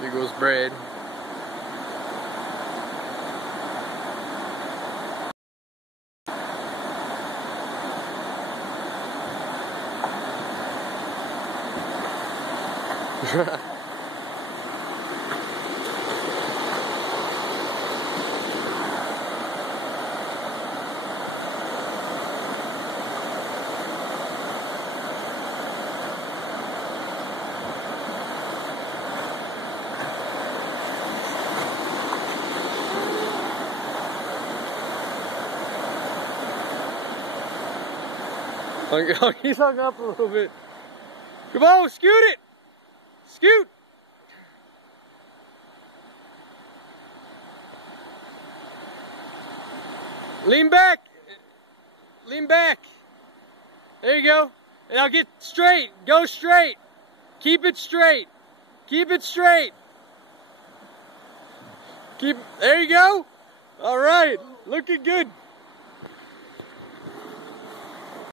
Here goes Brad. Oh, he's hung up a little bit. Come on, scoot it! Scoot! Lean back! Lean back! There you go. And now get straight. Go straight. Keep it straight. Keep it straight. There you go. All right. Looking good.